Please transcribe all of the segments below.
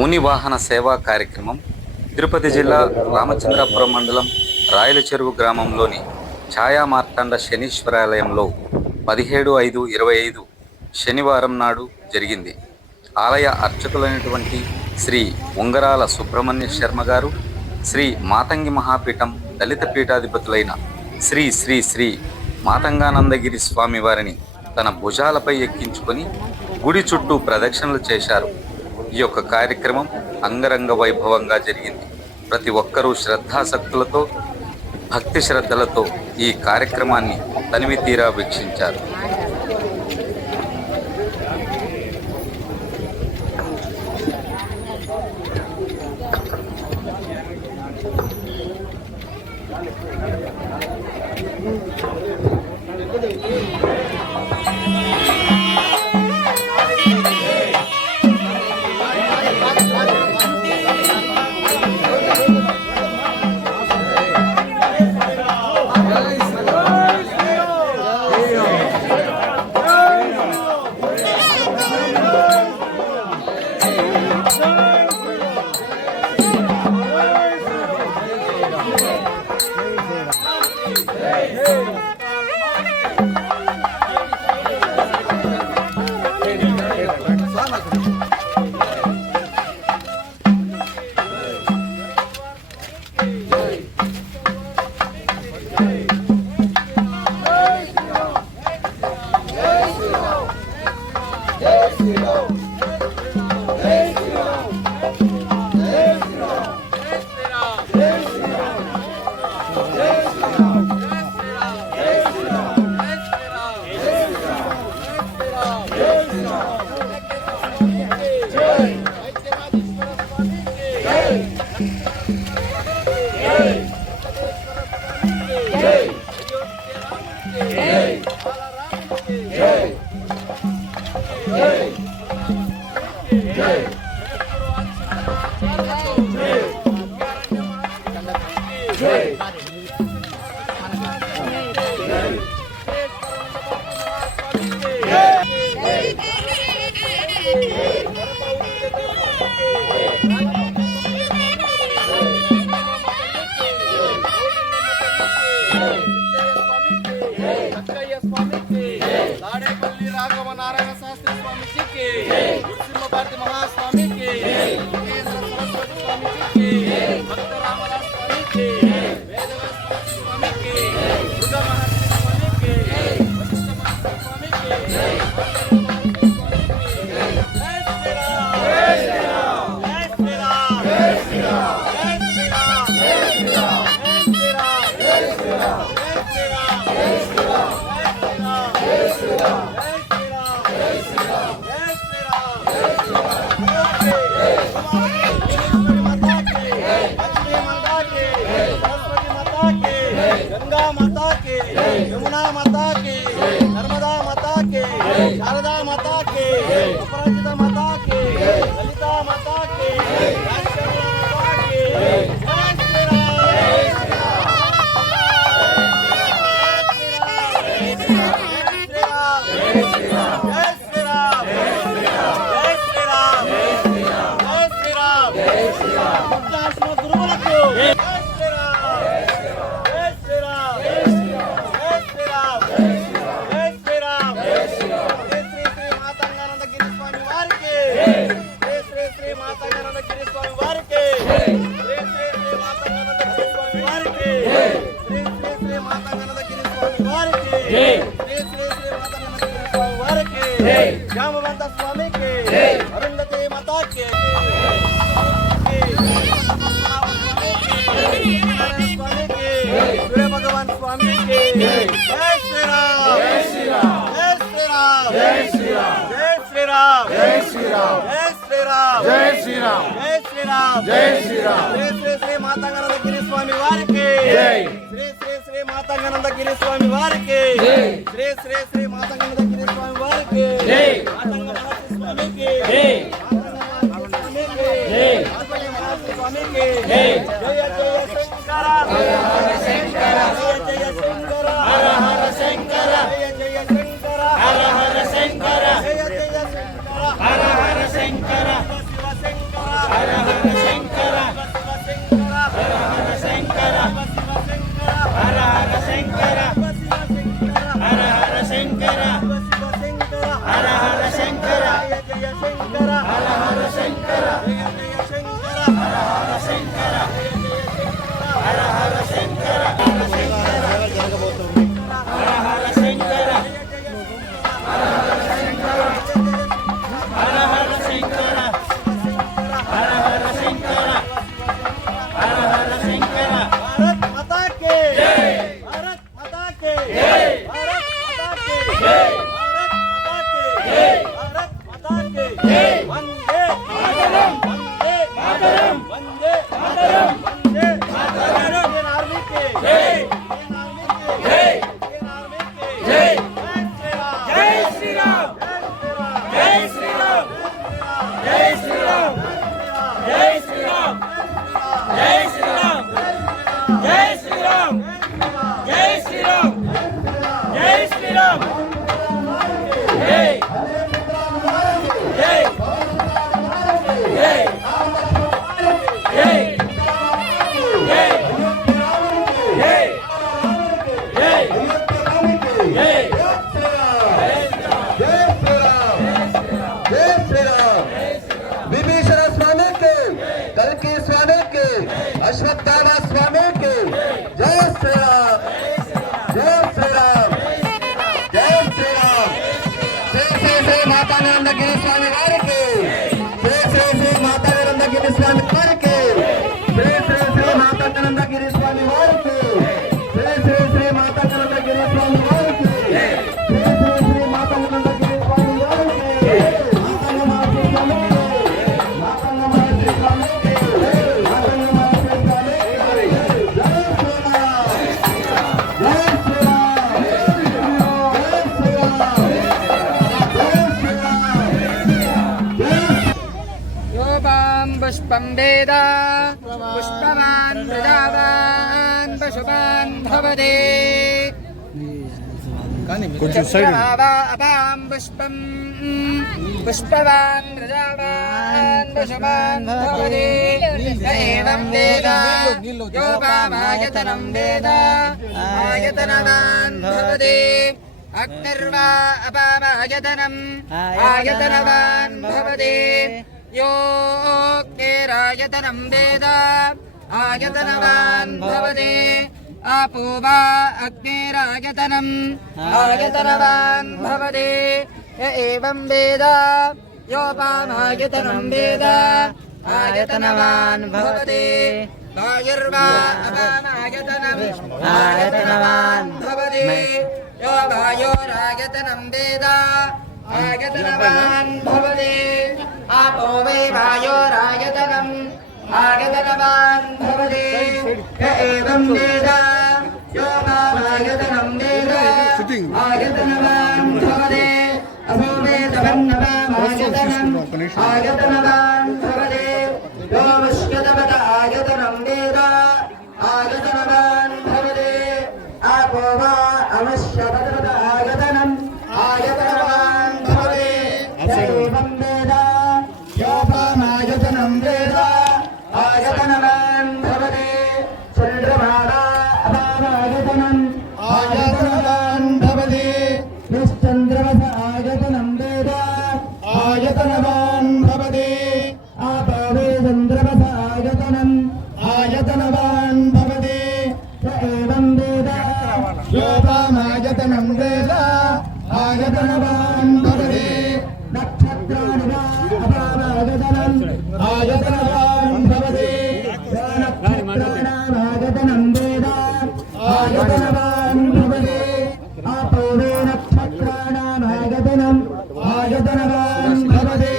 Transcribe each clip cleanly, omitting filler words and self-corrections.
ముని వాహన సేవా కార్యక్రమం తిరుపతి జిల్లా రామచంద్రాపురం మండలం రాయల చెరువు గ్రామంలోని ఛాయా మార్తాండ శనీశ్వరాలయంలో 17/5/25 శనివారం నాడు జరిగింది. ఆలయ అర్చకులైనటువంటి శ్రీ ఉంగరాల సుబ్రహ్మణ్య శర్మ గారు, శ్రీ మాతంగి మహాపీఠం దళిత పీఠాధిపతులైన శ్రీ శ్రీ శ్రీ మాతంగానందగిరి స్వామి వారిని తన భుజాలపై ఎక్కించుకొని గుడి చుట్టూ ప్రదక్షిణలు చేశారు. ఈ యొక్క కార్యక్రమం అంగరంగ వైభవంగా జరిగింది. ప్రతి ఒక్కరూ శ్రద్ధాశక్తులతో, భక్తి శ్రద్ధలతో ఈ కార్యక్రమాన్ని తనివి తీరా వీక్షించారు. गंगा माता के, यमुना माता के, नर्मदा माता के, शारदा माता के, अपराजिता माता के, ललिता माता के, राजकन्या माता के, जय श्री राम, जय श्री राम, जय श्री राम, जय श्री राम, जय श्री राम, जय श्री राम, जय श्री राम, जय श्री राम, जय श्री राम, भक्ताश्रम गुरुकुलको जामवंत स्वामी के, अरुंधति माता के, स्वामी के, सूर्य भगवान स्वामी के, जय श्री राम, जय श्री राम, जय श्री राम, जय श्री राम, जय श्री राम, जय श्री राम, जय श्री राम, जय श्री राम, जय श्री राम, जय श्री राम, श्री श्री श्री मातांगानंदगिरी स्वामी वारी के, जय श्री श्री श्री मातांगानंदगिरी स्वामी वारी के, जय श्री श्री श्री मातांगानंदगिरी स्वामी वारी के, जय स्वामी के, जय स्वामी के, जय स्वामी के, जय जय जय शंकर, हर हर शंकर, जय जय शंकर, हर हर शंकर, जय जय शंकर, हर हर शंकर, जय जय शंकर, हर हर शंकर, शिव शंकर, अपां पुष्पं वेद पुष्पवान् प्रजावान् पशुवान् भवते अपां पुष्पं पुष्पवान् प्रजावान् पशुवान् भवते एवं वेद योपामायतनं वेद आयतनवान् भवते अग्निर्वा अपामायतनम् आयतनवान् भवते योऽग्निरायतनं वेद आयतनवान् भवते आपो वा अग्निरायतनम् आयतनवान् भवते य एवं वेद योपामायतनं वेद आयतनवान् भवते वायुर्वा अपामायतनम् आयतनवान् भवते यो वायोरायतनं वेद आयतनवान् भवते आपो वै वायोरायतनम् आयतनवान् भवते य एवं वेद यो वामायतनं वेद आयतनवान् भवते अभो वेदवन्नवामायतनम् आयतनवान् भवते यो विश्वतपत आयतनं वेद आयतनवान् भवते आपो वा अवश्यपतपत आयतनम् आयतनवान् भवते य एवं वेद यो वामायतनं वेद आयतनवान् भवते चन्द्रमाणा अपामायतनम् आयतनवान् भवते निश्चन्द्रमस आयतनं वेद आयतनवान् भवते आपो वै चन्द्रमस आयतनम् आयतनवान् भवते य एवं वेद योपामायतनं वेद आयतनवान् भवते नक्षत्राणि वा अपामायतनम् आयतनवान् भवते नक्षत्राणामायतनं वेद आयतनवान् भवते आपो वै नक्षत्राणामायतनम् आयतनवान् भवते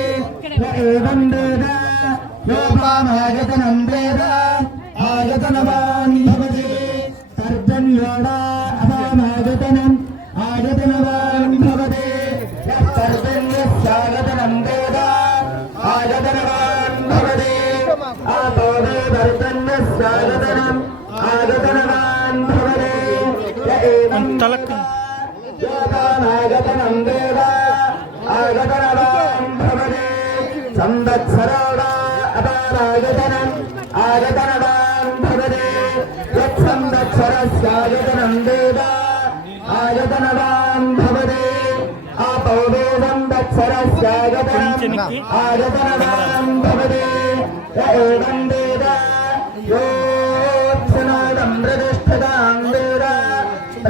य एवं वेद योपामायतनं वेद आयतनवान् भवते तर्जन्योडा अपामायतनम् आयतनवान् भवते तर्जन्यस्यायतनं वेद आयतनवान् भवते आपो वै तर्जन्यस्यायतनम् आयतनवान् भवते य एवं योपामायतनं वेद आयतनवान् भवते संवत्सरोडा अपामायतनम् आयतनवान् भवते यत्संवत्सरस्यायतनं वेद आयतनवान् भवते आपो वै संवत्सरस्यायतनम् आयतनवान् भवते य एवं वेद योत्सनोदं प्रतिष्ठतां वेद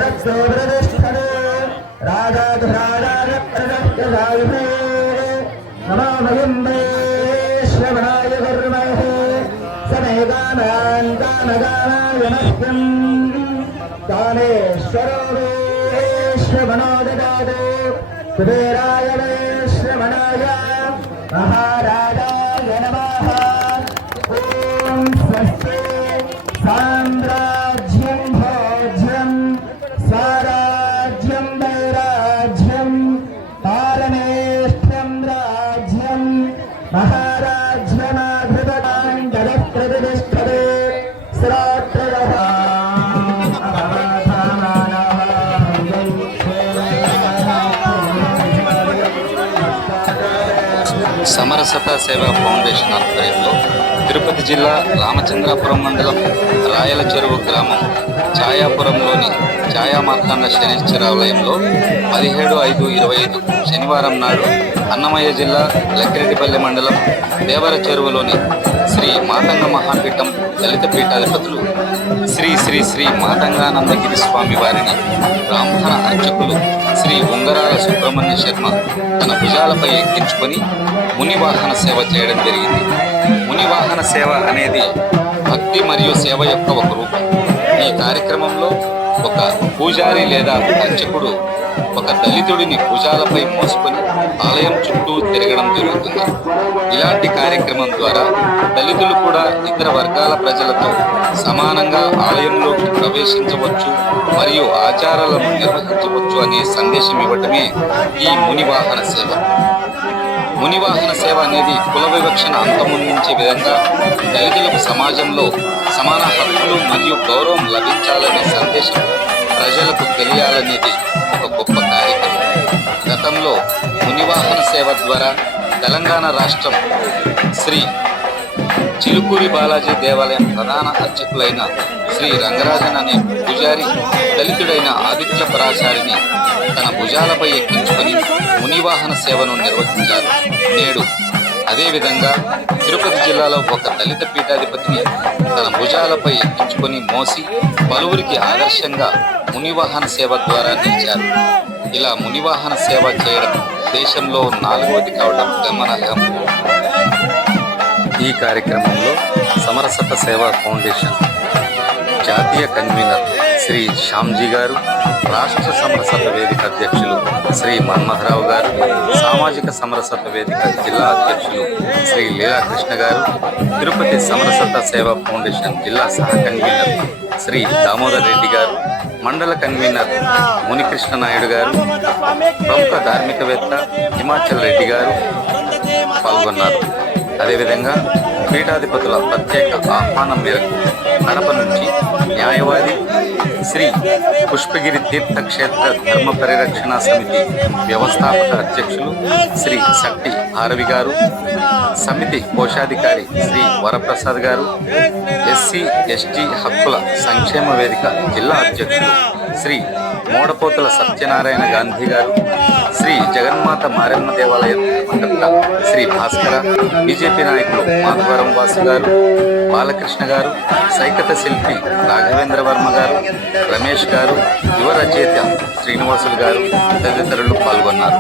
रक्षो प्रतिष्ठते राजाधिराजाय प्रदक्षिणायुधे नमो वयं श्रवणाय कर्महे समेकानान् कामगानाय मह्यम् कामेश्वरो वै श्रवणो ददातु कुबेराय वै श्रवणाय महाराजाय नमः ॐ स्वस्ति साम्राज्यं भोज्यं स्वराज्यं वैराज्यं पारमेष्ठ्यं राज्यं महाराज्यमाधृतां जगत्प्रतिष्ठते సమరసత సేవా ఫౌండేషన్ ఆధ్వర్యంలో తిరుపతి జిల్లా రామచంద్రాపురం మండలం రాయల చెరువు గ్రామం ఛాయాపురంలోని ఛాయామార్తాండ శనీశ్వరాలయంలో 17/5/25 శనివారం నాడు అన్నమయ్య జిల్లా లక్కిరెడ్డిపల్లి మండలం దేవర చెరువులోని శ్రీ మాతంగ మహాపీఠం దళిత పీఠాధిపతులు శ్రీ శ్రీ శ్రీ మాతంగానందగిరి స్వామి వారిని బ్రాహ్మణ అర్చకులు శ్రీ ఉంగరాల సుబ్రహ్మణ్య శర్మ తన భుజాలపై ఎక్కించుకొని మునివాహన సేవ చేయడం జరిగింది. మునివాహన సేవ అనేది భక్తి మరియు సేవ యొక్క ఒక రూపం. ఈ కార్యక్రమంలో ఒక పూజారి లేదా అర్చకుడు ఒక దళితుడిని భుజాలపై మోసుకొని ఆలయం చుట్టూ తిరగడం జరుగుతుంది. ఇలాంటి కార్యక్రమం ద్వారా దళితులు కూడా ఇతర వర్గాల ప్రజలతో సమానంగా ఆలయంలోకి ప్రవేశించవచ్చు మరియు ఆచారాలను నిర్వహించవచ్చు అనే సందేశం ఇవ్వటమే ఈ మునివాహన సేవ. మునివాహన సేవ అనేది కుల వివక్షను అంతమొందించే విధంగా దళితులకు సమాజంలో సమాన హక్కులు మరియు గౌరవం లభించాలనే సందేశం ప్రజలకు తెలియాలనేది ఒక గొప్ప కార్యక్రమం. గతంలో మునివాహన సేవ ద్వారా తెలంగాణ రాష్ట్రం శ్రీ చిలుకూరి బాలాజీ దేవాలయం ప్రధాన అర్చకులైన శ్రీ రంగరాజన్ అనే పూజారి దళితుడైన ఆదిత్య పరాచారిని తన భుజాలపై ఎక్కించుకొని మునివాహన సేవను నిర్వహించారు. నేడు అదేవిధంగా తిరుపతి జిల్లాలో ఒక దళిత పీఠాధిపతిని తన భుజాలపై ఎక్కించుకొని మోసి పలువురికి ఆదర్శంగా మునివాహన సేవ ద్వారా నిలిచారు. ఇలా మునివాహన సేవ చేయడం దేశంలో 4వది కావడం గమనార్హం. ఈ కార్యక్రమంలో సమరసత సేవా ఫౌండేషన్ జాతీయ కన్వీనర్ శ్రీ శ్యామ్జీ గారు, రాష్ట్ర సమరసత వేదిక అధ్యక్షులు శ్రీ మన్మథరావు గారు, సామాజిక సమరసత వేదిక జిల్లా అధ్యక్షులు శ్రీ లీలాకృష్ణ గారు, తిరుపతి సమరసత సేవా ఫౌండేషన్ జిల్లా సహ కన్వీనర్ శ్రీ దామోదర్ రెడ్డి గారు, మండల కన్వీనర్ మునికృష్ణ నాయుడు గారు, ప్రముఖ ధార్మికవేత్త హిమాచల్ రెడ్డి గారు పాల్గొన్నారు. అదేవిధంగా పీఠాధిపతుల ప్రత్యేక ఆహ్వానం మేరకు కడప నుంచి న్యాయవాది శ్రీ పుష్పగిరి తీర్థక్షేత్ర ధర్మ పరిరక్షణ సమితి వ్యవస్థాపక అధ్యక్షులు శ్రీ శక్తి హారవి గారు, సమితి కోశాధికారి శ్రీ వరప్రసాద్ గారు, ఎస్సీ ఎస్టీ హక్కుల సంక్షేమ వేదిక జిల్లా అధ్యక్షులు శ్రీ మోడపోతుల సత్యనారాయణ గాంధీ గారు, శ్రీ జగన్మాత మారెమ్మ దేవాలయ ధర్మకర్త శ్రీ భాస్కర, బీజేపీ నాయకులు మాధవరం వాసు గారు, బాలకృష్ణ గారు, సైకత శిల్పి రాఘవేంద్ర వర్మ గారు, రమేష్ గారు, యువ రచయిత శ్రీనివాసులు గారు తదితరులు పాల్గొన్నారు.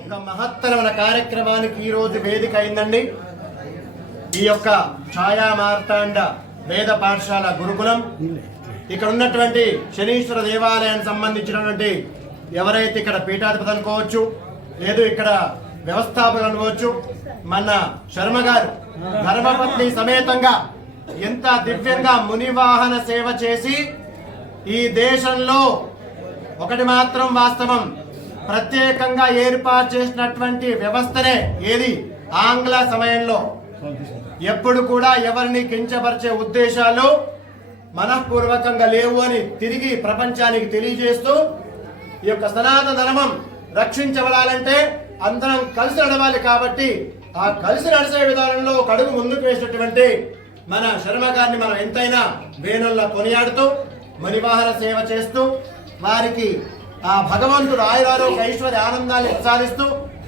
ఒక మహత్తరమైన కార్యక్రమానికి ఈ రోజు వేదిక అయిందండి. ఈ యొక్క ఛాయా మార్తాండ వేద పాఠశాల గురుకులం ఇక్కడ ఉన్నటువంటి శనీశ్వర దేవాలయానికి సంబంధించినటువంటి ఎవరైతే ఇక్కడ పీఠాధిపతి అనుకోవచ్చు, లేదు ఇక్కడ వ్యవస్థాపకులు అనుకోవచ్చు, మన శర్మ గారు ధర్మపత్ని సమేతంగా ఎంత దివ్యంగా మునివాహన సేవ చేసి ఈ దేశంలో ఒకటి మాత్రం వాస్తవం, ప్రత్యేకంగా ఏర్పాటు చేసినటువంటి వ్యవస్థనే ఏది ఆంగ్ల సమయంలో ఎప్పుడు కూడా ఎవరిని కించపరిచే ఉద్దేశాలు మనఃపూర్వకంగా లేవు అని తిరిగి ప్రపంచానికి తెలియజేస్తూ ఈ యొక్క సనాతన ధర్మం రక్షించబడాలంటే అందరం కలిసి నడవాలి. కాబట్టి ఆ కలిసి నడిచే విధానంలో ఒక అడుగు ముందుకు వేసినటువంటి మన శర్మ గారిని మనం ఎంతైనా వేణుల్లా కొనియాడుతూ మణివాహన సేవ చేస్తూ వారికి ఆ భగవంతుడు ఆయురారోగ్య ఐశ్వర్య ఆనందాన్ని ప్రసాదిస్తూ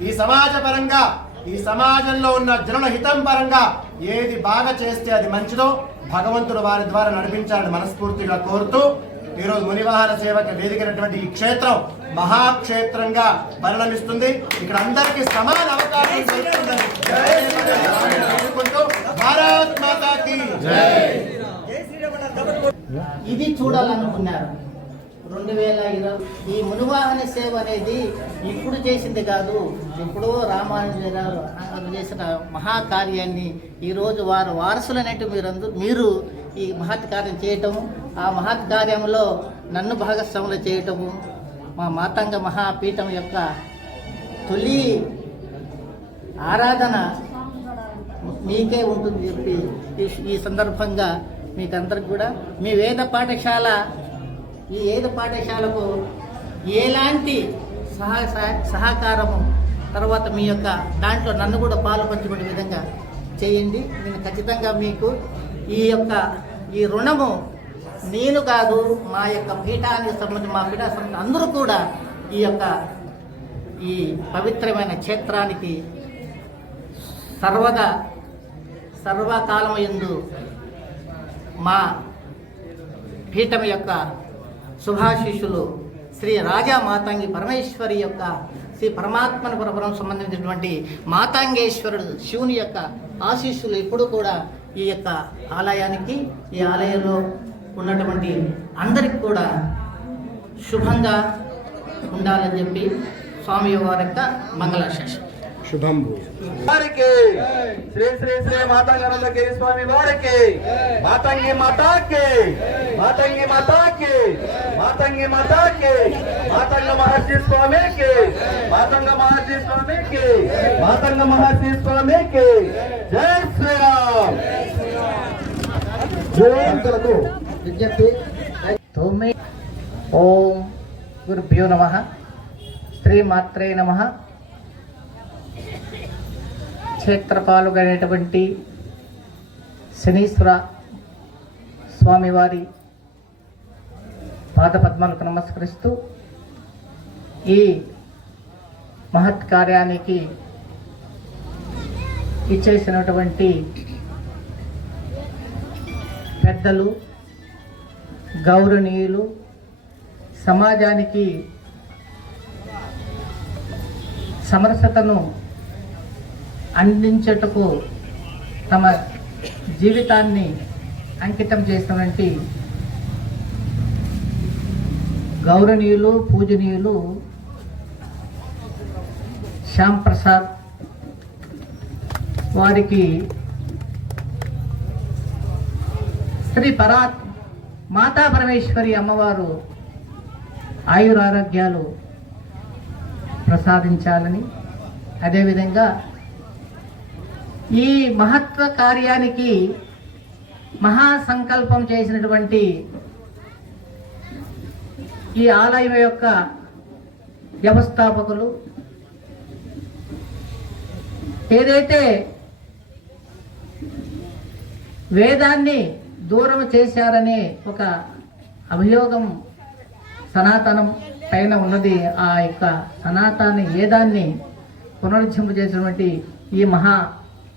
ఈ సమాజ పరంగా ఈ సమాజంలో ఉన్న జనుల హితం పరంగా ఏది బాగా చేస్తే అది మంచిదో భగవంతుడు వారి ద్వారా నడిపించాలని మనస్ఫూర్తిగా కోరుతూ ఈరోజు మునివాహన సేవకి వేదికైనటువంటి ఈ క్షేత్రం మహాక్షేత్రంగా పరిణమిస్తుంది. ఇక్కడ అందరికీ సమాన అవకాశం దొరుకుతుందని భారత్ మాతాకి ఇది చూడాలనుకున్నారు. 2020 ఈ మునివాహన సేవ అనేది ఇప్పుడు చేసింది కాదు. ఇప్పుడు రామానుజరావు చేసిన మహాకార్యాన్ని ఈరోజు వారు వారసులనేట్టు మీరు ఈ మహత్ కార్యం చేయటము, ఆ మహత్ కార్యంలో నన్ను భాగస్వాములు చేయటము, మా మాతంగ మహాపీఠం యొక్క తొలి ఆరాధన మీకే ఉంటుంది చెప్పి ఈ సందర్భంగా మీకందరికి కూడా మీ వేద పాఠశాల ఈ వేద పాఠశాలకు ఎలాంటి సహకారము తర్వాత మీ యొక్క దాంట్లో నన్ను కూడా పాలు పంచుకునే విధంగా చేయండి. నేను ఖచ్చితంగా మీకు ఈ రుణము నేను కాదు, మా యొక్క పీఠానికి సంబంధించి మా పీఠానికి సంబంధించి అందరూ కూడా ఈ పవిత్రమైన క్షేత్రానికి సర్వకాలం యందు మా పీఠం యొక్క శుభాశిష్యులు శ్రీ రాజా మాతాంగి పరమేశ్వరి యొక్క శ్రీ పరమాత్మను పరపరం సంబంధించినటువంటి మాతాంగేశ్వరుడు శివుని యొక్క ఆశీస్సులు ఎప్పుడు కూడా ఈ యొక్క ఆలయానికి ఈ ఆలయంలో ఉన్నటువంటి అందరికి కూడా శుభంగా ఉండాలని చెప్పి స్వామి వారి యొక్క మంగళాశాసనం. వారికి శ్రీ శ్రీ శ్రీ మాతంగానందగిరి స్వామి వారికి మాతంగి మాతాకి మాతంగి మాతాకి మాతంగి మాతాకి మాతంగ మహర్షి స్వామికి మాతంగ మహర్షి స్వామికి మాతంగ మహర్షి స్వామికి జై శ్రీరామ్. జయంతులకు విజ్ఞప్తి. ఓం గురుభ్యో నమః. శ్రీమాత్రే నమః. క్షేత్రపాలుగైనటువంటి శనీశ్వర స్వామివారి పాదపద్మాలకు నమస్కరిస్తూ ఈ మహత్ కార్యానికి ఇచ్చేసినటువంటి పెద్దలు, గౌరవనీయులు, సమాజానికి సమరసతను అందించుటకు తమ జీవితాన్ని అంకితం చేసినటువంటి గౌరవనీయులు, పూజనీయులు శ్యామ్ ప్రసాద్ వారికి శ్రీ మాతా పరమేశ్వరి అమ్మవారు ఆయురారోగ్యాలు ప్రసాదించాలని, అదేవిధంగా ఈ మహత్వ కార్యానికి మహాసంకల్పం చేసినటువంటి ఈ ఆలయం యొక్క వ్యవస్థాపకులు ఏదైతే వేదాన్ని దూరం చేశారనే ఒక అభియోగం సనాతనం పైన ఉన్నది, ఆ యొక్క సనాతన వేదాన్ని పునరుజ్జింప చేసినటువంటి ఈ మహా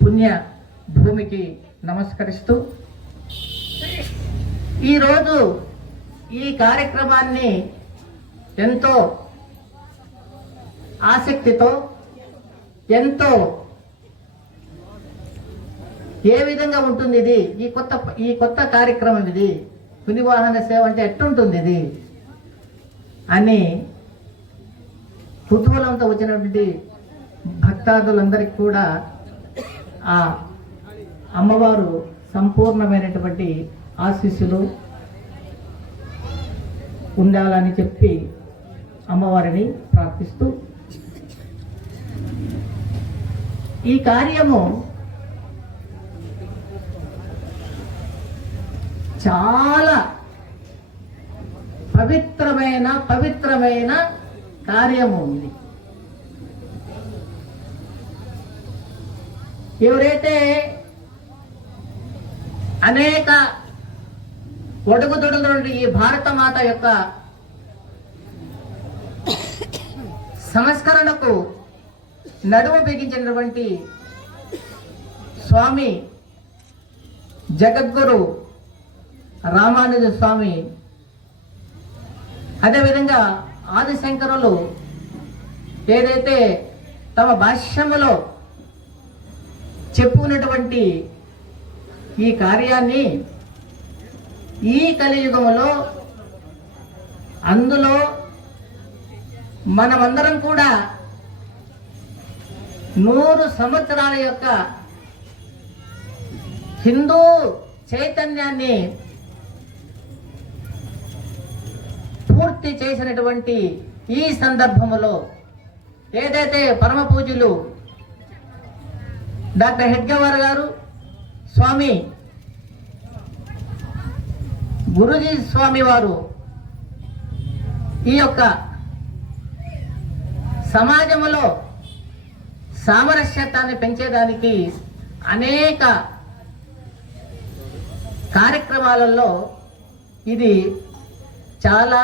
పుణ్య భూమికి నమస్కరిస్తూ ఈరోజు ఈ కార్యక్రమాన్ని ఎంతో ఆసక్తితో ఎంతో ఏ విధంగా ఉంటుంది ఇది ఈ కొత్త కార్యక్రమం ఇది మునివాహన సేవ అంటే ఎట్టుంటుంది ఇది అని కుతూహలంతో వచ్చినటువంటి భక్తాదులందరికీ కూడా ఆ అమ్మవారు సంపూర్ణమైనటువంటి ఆశీస్సులు ఉండాలని చెప్పి అమ్మవారిని ప్రార్థిస్తూ ఈ కార్యము చాలా పవిత్రమైన కార్యము ఉంది. ఎవరైతే అనేక ఒడుగుదొడుల నుండి ఈ భారతమాత యొక్క సంస్కరణకు నడుము బిగించినటువంటి స్వామి జగద్గురు రామానుజ స్వామి, అదేవిధంగా ఆదిశంకరులు ఏదైతే తమ భాష్యములో చెప్పుకున్నటువంటి ఈ కార్యాన్ని ఈ కలియుగములో అందులో మనమందరం కూడా 100 సంవత్సరాల యొక్క హిందూ చైతన్యాన్ని పూర్తి చేసినటువంటి ఈ సందర్భములో ఏదైతే పరమ పూజ్యులు డాక్టర్ హెడ్గేవార్ గారు స్వామి గురూజీ స్వామి వారు ఈ యొక్క సమాజంలో సామరస్యతాన్ని పెంచేదానికి అనేక కార్యక్రమాలలో ఇది చాలా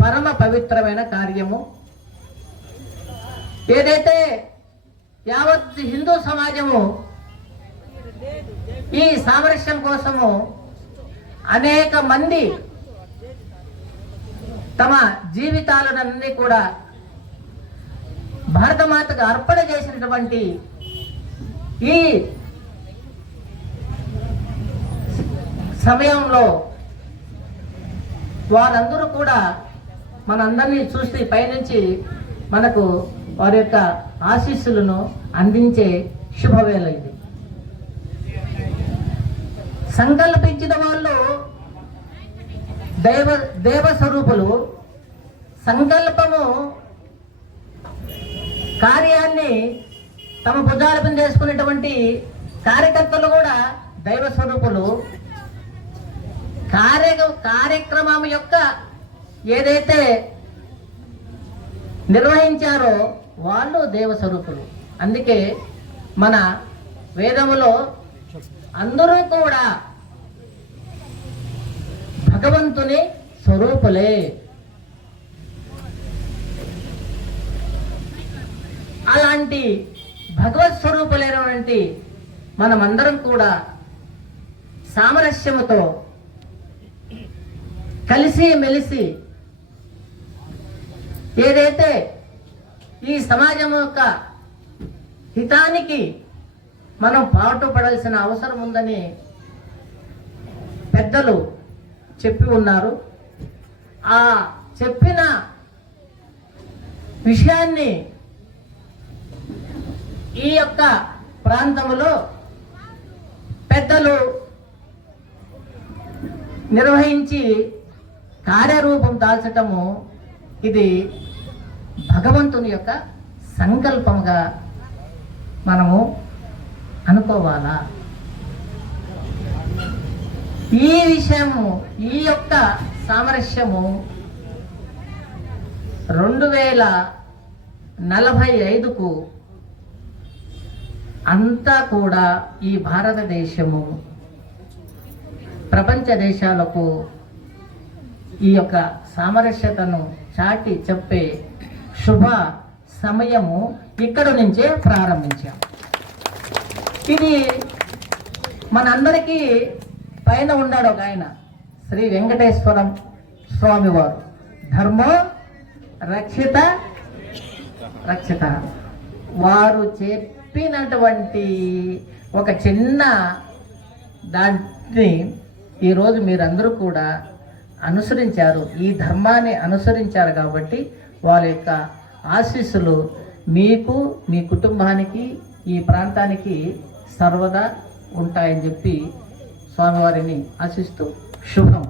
పరమ పవిత్రమైన కార్యము. ఏదైతే యావత్ హిందూ సమాజము ఈ సామరస్యం కోసము అనేక మంది తమ జీవితాలన్నీ కూడా భారతమాతకు అర్పణ చేసినటువంటి ఈ సమయంలో వారందరూ కూడా మనందరినీ చూసి పైనుంచి మనకు వారి యొక్క ఆశీస్సులను అందించే శుభవేళ ఇది. సంకల్పించిన వాళ్ళు దేవ స్వరూపులు. సంకల్పము కార్యాన్ని తమ భుజాలపై చేసుకునేటువంటి కార్యకర్తలు కూడా దైవ స్వరూపులు. కార్యక్రమం యొక్క ఏదైతే నిర్వహించారో వాళ్ళు దేవ స్వరూపులు. అందుకే మన వేదములో అందరూ కూడా భగవంతుని స్వరూపులే. అలాంటి భగవత్ స్వరూపులైనటువంటి మనమందరం కూడా సామరస్యముతో కలిసి మెలిసి ఏదైతే ఈ సమాజం యొక్క హితానికి మనం పాటుపడాల్సిన అవసరం ఉందని పెద్దలు చెప్పి ఉన్నారు. ఆ చెప్పిన విషయాన్ని ఈ యొక్క ప్రాంతంలో పెద్దలు నిర్వహించి కార్యరూపం దాల్చటము ఇది భగవంతుని యొక్క సంకల్పంగా మనము అనుకోవాలా. ఈ విషయము ఈ యొక్క సామరస్యము 2045కు అంతా కూడా ఈ భారతదేశము ప్రపంచ దేశాలకు ఈ యొక్క సామరస్యతను చాటి చెప్పే శుభ సమయము ఇక్కడ నుంచే ప్రారంభించాం. ఇది మనందరికీ పైన ఉన్నాడు ఒక ఆయన, శ్రీ వెంకటేశ్వరం స్వామి వారు. ధర్మో రక్షిత రక్షిత. వారు చెప్పినటువంటి ఒక చిన్న దాన్ని ఈరోజు మీరందరూ కూడా అనుసరించారు. ఈ ధర్మాన్ని అనుసరించారు కాబట్టి వాళ్ళ యొక్క ఆశీస్సులు మీకు, మీ కుటుంబానికి, ఈ ప్రాంతానికి సర్వదా ఉంటాయని చెప్పి స్వామివారిని ఆశిస్తూ శుభం.